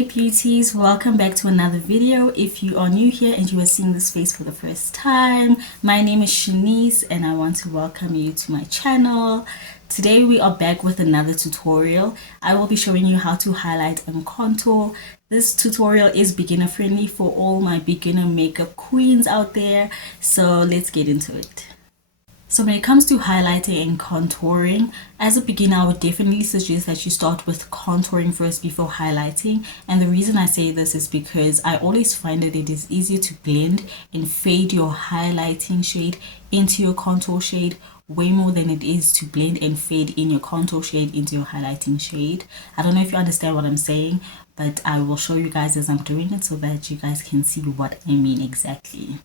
Hey beauties, welcome back to another video. If you are new here and you are seeing this face for the first time, my name is Shanice and I want to welcome you to my channel. Today we are back with another tutorial. I will be showing you how to highlight and contour. This tutorial is beginner friendly for all my beginner makeup queens out there, so let's get into it. So when it comes to highlighting and contouring, as a beginner, I would definitely suggest that you start with contouring first before highlighting. And the reason I say this is because I always find that it is easier to blend and fade your highlighting shade into your contour shade way more than it is to blend and fade in your contour shade into your highlighting shade. I don't know if you understand what I'm saying, but I will show you guys as I'm doing it so that you guys can see what I mean exactly.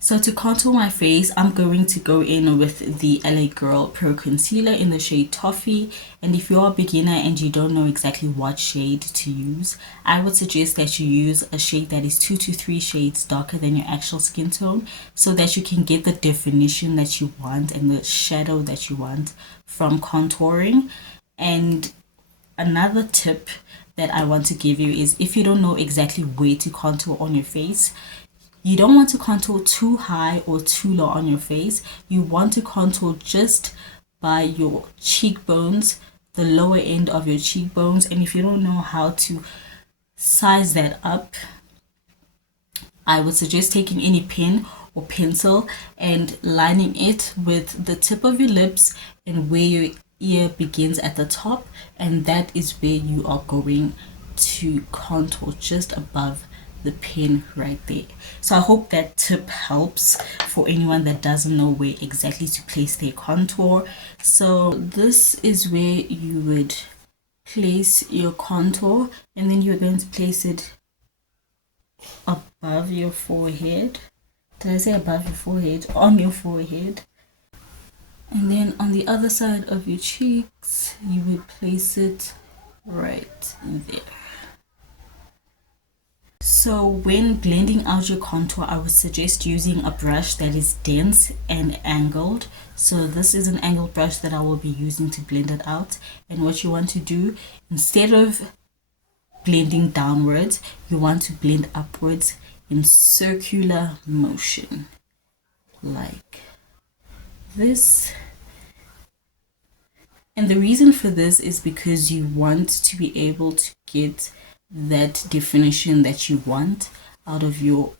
So to contour my face, I'm going to go in with the LA Girl Pro Concealer in the shade Toffee. And if you're a beginner and you don't know exactly what shade to use, I would suggest that you use a shade that is 2 to 3 shades darker than your actual skin tone so that you can get the definition that you want and the shadow that you want from contouring. And another tip that I want to give you is if you don't know exactly where to contour on your face, you don't want to contour too high or too low on your face. You want to contour just by your cheekbones, the lower end of your cheekbones. And if you don't know how to size that up, I would suggest taking any pen or pencil and lining it with the tip of your lips and where your ear begins at the top. And that is where you are going to contour, just above the pen right there. So I hope that tip helps for anyone that doesn't know where exactly to place their contour. So this is where you would place your contour, and then you're going to place it above your forehead. Did I say above your forehead? On your forehead. And then on the other side of your cheeks, you would place it right there. So when blending out your contour, I would suggest using a brush that is dense and angled. So this is an angled brush that I will be using to blend it out. And what you want to do, instead of blending downwards, you want to blend upwards in circular motion, like this. And the reason for this is because you want to be able to get that definition that you want out of your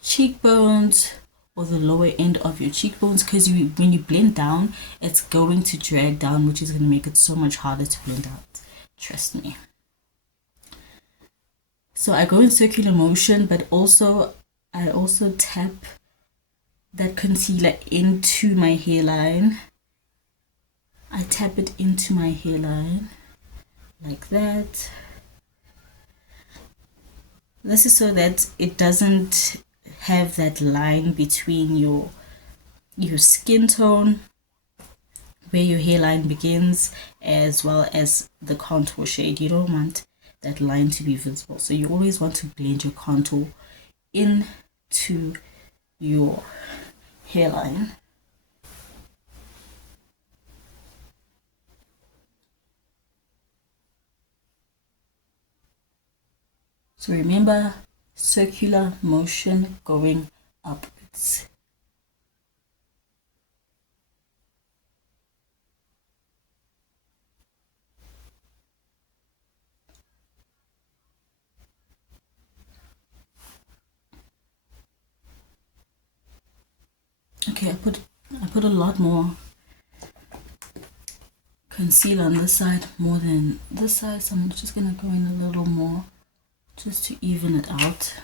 cheekbones or the lower end of your cheekbones, because when you blend down, it's going to drag down, which is going to make it so much harder to blend out, trust me. So I go in circular motion, but I also tap that concealer into my hairline. I tap it into my hairline like that. This is so that it doesn't have that line between your skin tone, where your hairline begins, as well as the contour shade. You don't want that line to be visible, so you always want to blend your contour into your hairline. So remember, circular motion going upwards. Okay, I put a lot more concealer on this side more than this side, so I'm just gonna go in a little more just to even it out.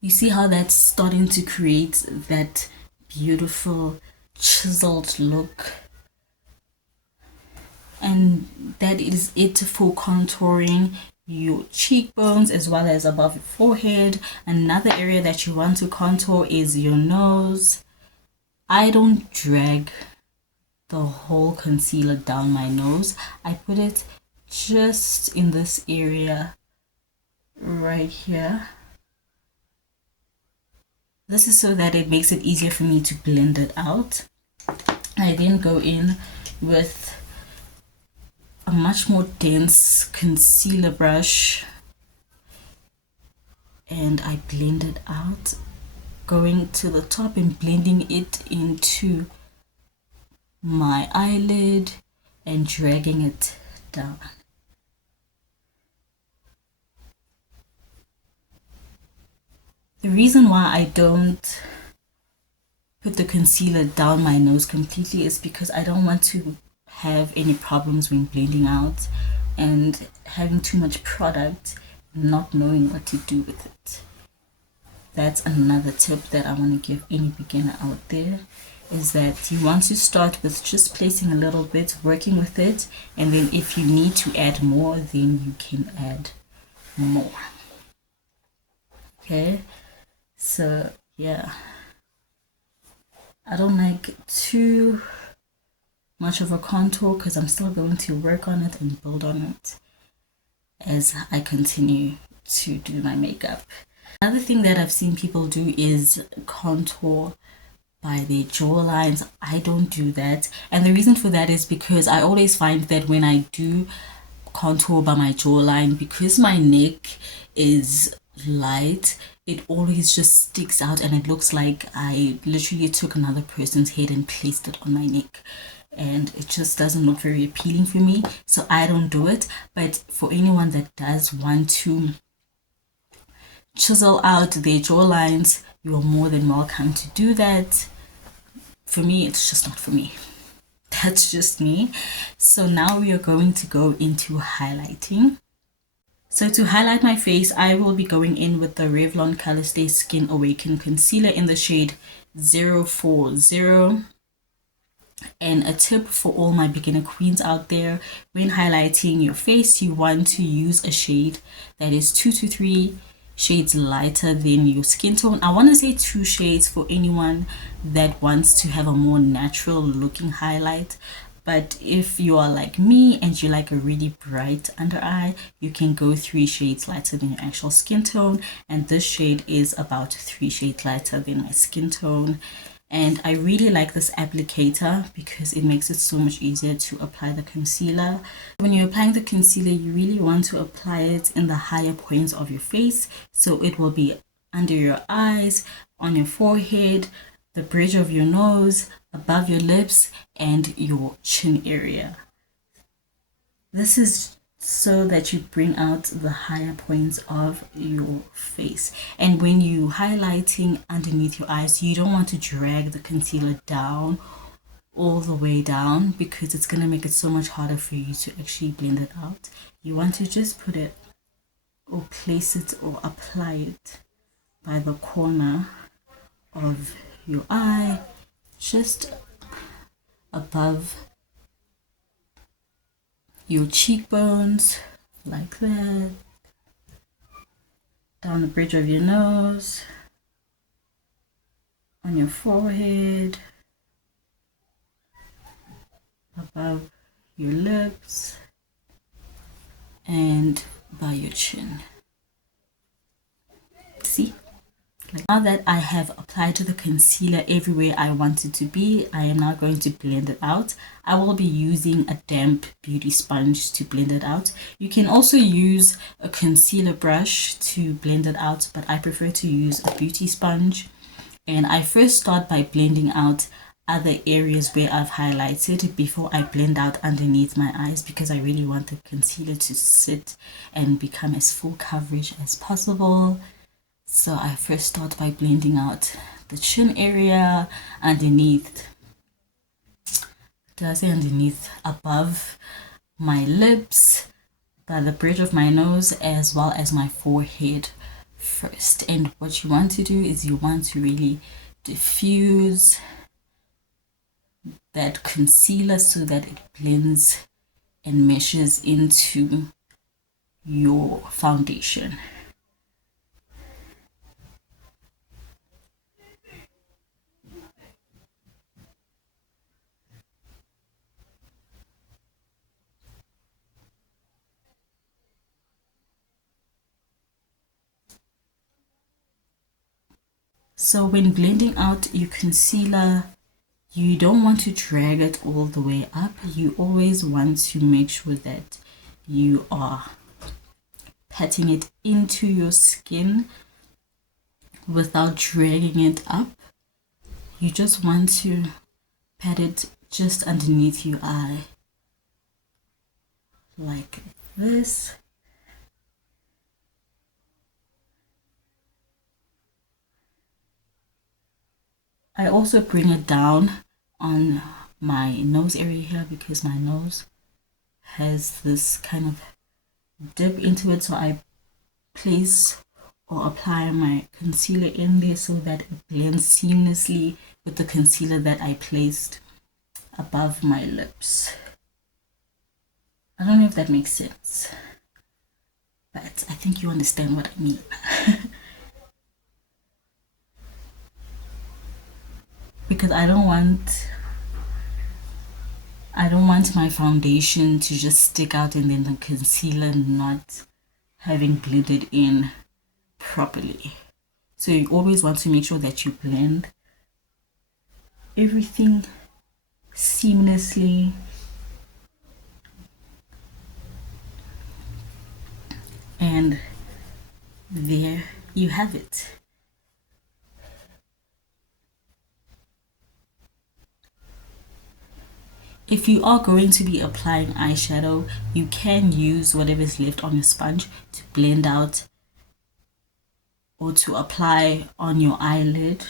You see how that's starting to create that beautiful chiseled look, and that is it for contouring your cheekbones as well as above your forehead. Another area that you want to contour is your nose. I don't drag the whole concealer down my nose. I put it just in this area right here. This is so that it makes it easier for me to blend it out. I then go in with a much more dense concealer brush and I blend it out, going to the top and blending it into my eyelid and dragging it down. The reason why I don't put the concealer down my nose completely is because I don't want to have any problems when blending out and having too much product and not knowing what to do with it. That's another tip that I want to give any beginner out there, is that you want to start with just placing a little bit, working with it, and then if you need to add more, then you can add more. Okay, so yeah, I don't like too much of a contour because I'm still going to work on it and build on it as I continue to do my makeup. Another thing that I've seen people do is contour by their jawlines. I don't do that, and the reason for that is because I always find that when I do contour by my jawline, because my neck is light, it always just sticks out and it looks like I literally took another person's head and placed it on my neck, and it just doesn't look very appealing for me, so I don't do it. But for anyone that does want to chisel out their jawlines, you are more than welcome to do that. For me, it's just not for me. That's just me. So now we are going to go into highlighting. So to highlight my face, I will be going in with the Revlon Colorstay SkinAwaken Concealer in the shade 040. And a tip for all my beginner queens out there, when highlighting your face, you want to use a shade that is 2 to 3 shades lighter than your skin tone. I want to say 2 shades for anyone that wants to have a more natural looking highlight. But if you are like me and you like a really bright under eye, you can go 3 shades lighter than your actual skin tone. And this shade is about 3 shades lighter than my skin tone. And I really like this applicator because it makes it so much easier to apply the concealer. When you're applying the concealer, you really want to apply it in the higher points of your face. So it will be under your eyes, on your forehead, the bridge of your nose, above your lips, and your chin area. This is so that you bring out the higher points of your face. And when you highlighting underneath your eyes, you don't want to drag the concealer down all the way down because it's going to make it so much harder for you to actually blend it out. You want to just put it or place it or apply it by the corner of your eye, just above your cheekbones, like that, down the bridge of your nose, on your forehead, above your lips, and by your chin. See? Now that I have applied the concealer everywhere I want it to be, I am now going to blend it out. I will be using a damp beauty sponge to blend it out. You can also use a concealer brush to blend it out, but I prefer to use a beauty sponge. And I first start by blending out other areas where I've highlighted before I blend out underneath my eyes, because I really want the concealer to sit and become as full coverage as possible. So I first start by blending out the chin area, underneath, above my lips, by the bridge of my nose, as well as my forehead first. And what you want to do is you want to really diffuse that concealer so that it blends and meshes into your foundation. So when blending out your concealer, you don't want to drag it all the way up. You always want to make sure that you are patting it into your skin without dragging it up. You just want to pat it just underneath your eye, like this. I also bring it down on my nose area here because my nose has this kind of dip into it, so I place or apply my concealer in there so that it blends seamlessly with the concealer that I placed above my lips. I don't know if that makes sense, but I think you understand what I mean. Because I don't want my foundation to just stick out and then the concealer not having blended in properly. So you always want to make sure that you blend everything seamlessly. And there you have it. If you are going to be applying eyeshadow, you can use whatever is left on your sponge to blend out or to apply on your eyelid.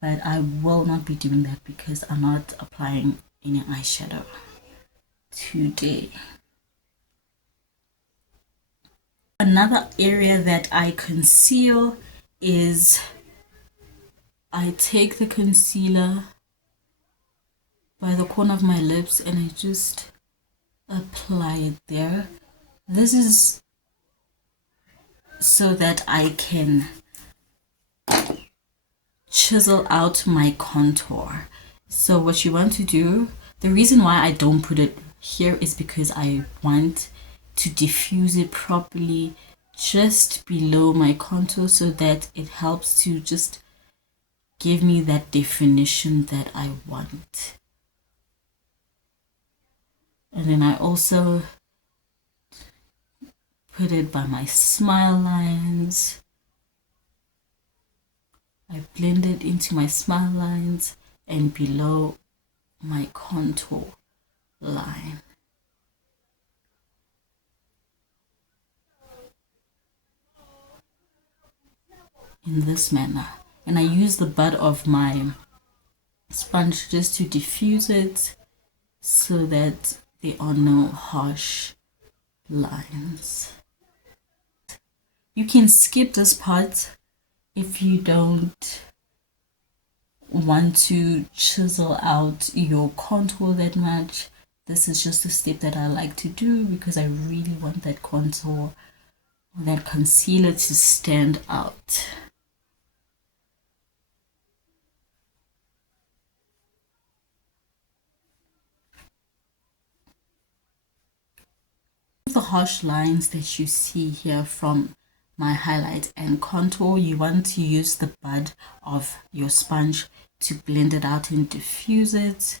But I will not be doing that because I'm not applying any eyeshadow today. Another area that I conceal is I take the concealer by the corner of my lips and I just apply it there. This is so that I can chisel out my contour. So what you want to do, the reason why I don't put it here is because I want to diffuse it properly just below my contour so that it helps to just give me that definition that I want. And then I also put it by my smile lines. I blend it into my smile lines and below my contour line. In this manner. And I use the butt of my sponge just to diffuse it so that there are no harsh lines. You can skip this part if you don't want to chisel out your contour that much. This is just a step that I like to do because I really want that contour, that concealer to stand out. The harsh lines that you see here from my highlight and contour, you want to use the bud of your sponge to blend it out and diffuse it.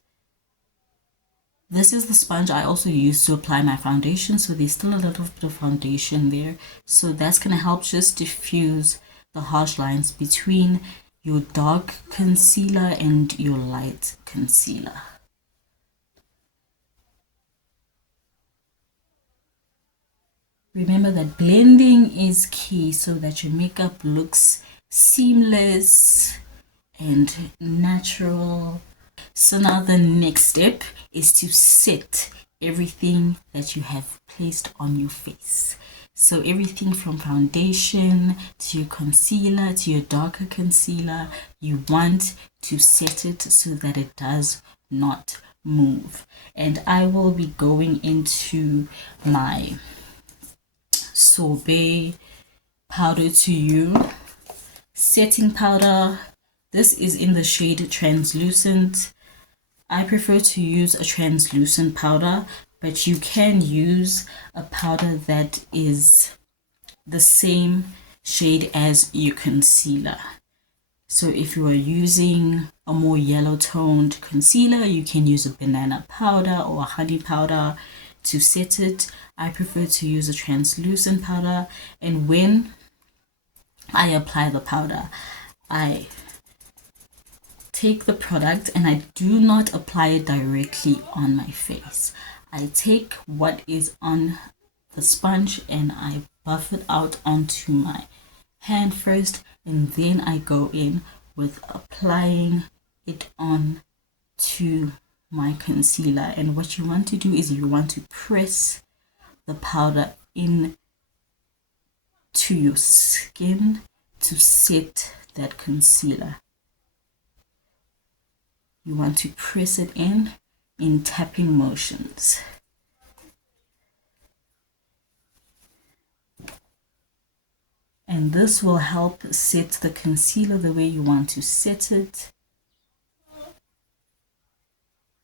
This is the sponge I also use to apply my foundation, so there's still a little bit of foundation there, so that's going to help just diffuse the harsh lines between your dark concealer and your light concealer. Remember that blending is key so that your makeup looks seamless and natural. So now the next step is to set everything that you have placed on your face. So everything from foundation to your concealer to your darker concealer, you want to set it so that it does not move. And I will be going into my sorbet powder to you, setting powder. This is in the shade translucent. I prefer to use a translucent powder, but you can use a powder that is the same shade as your concealer. So if you are using a more yellow toned concealer, you can use a banana powder or a honey powder to set it. I prefer to use a translucent powder, and when I apply the powder, I take the product and I do not apply it directly on my face. I take what is on the sponge and I buff it out onto my hand first, and then I go in with applying it on to my concealer. And what you want to do is you want to press the powder in to your skin to set that concealer. You want to press it in tapping motions. And this will help set the concealer the way you want to set it,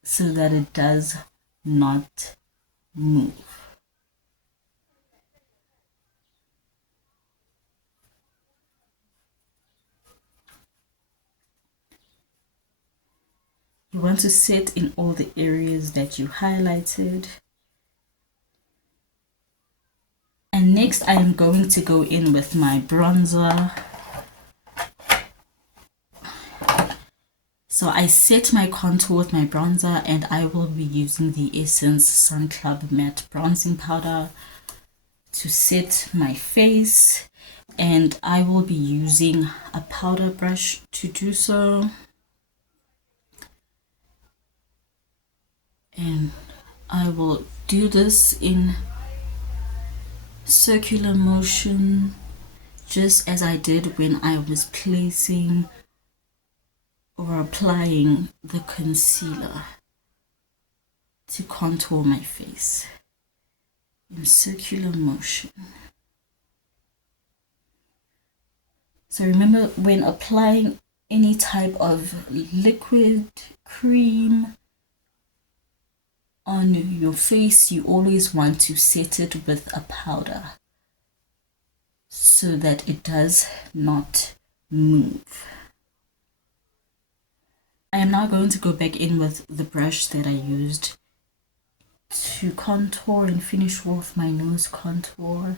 so that it does not move. You want to set in all the areas that you highlighted. And next I am going to go in with my bronzer. So I set my contour with my bronzer, and I will be using the Essence Sunclub Matte Bronzing Powder to set my face. And I will be using a powder brush to do so. And I will do this in circular motion, just as I did when I was placing or applying the concealer to contour my face, in circular motion. So remember, when applying any type of liquid, cream on your face, you always want to set it with a powder so that it does not move. I am now going to go back in with the brush that I used to contour and finish off my nose contour.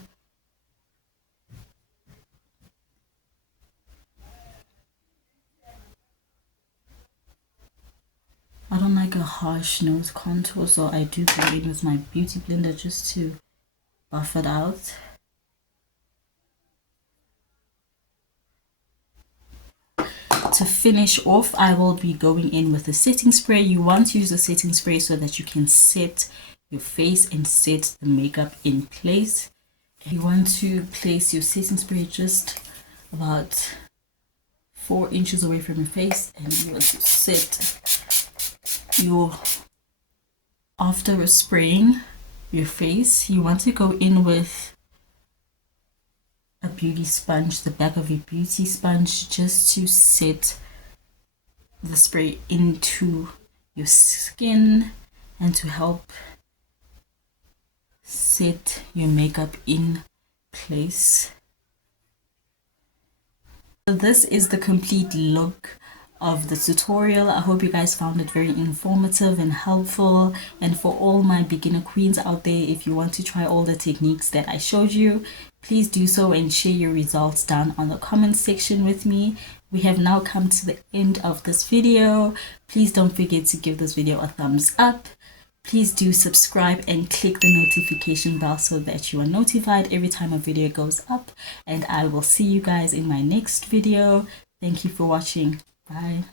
I don't like a harsh nose contour, so I do go in with my beauty blender just to buff it out. To finish off, I will be going in with a setting spray. You want to use a setting spray so that you can set your face and set the makeup in place. You want to place your setting spray just about 4 inches away from your face, and you want to set your, after spraying your face, you want to go in with a beauty sponge, the back of your beauty sponge, just to set the spray into your skin and to help set your makeup in place. So this is the complete look of the tutorial. I hope you guys found it very informative and helpful. And for all my beginner queens out there, if you want to try all the techniques that I showed you, please do so and share your results down on the comment section with me. We have now come to the end of this video. Please don't forget to give this video a thumbs up. Please do subscribe and click the notification bell so that you are notified every time a video goes up. And I will see you guys in my next video. Thank you for watching. Bye.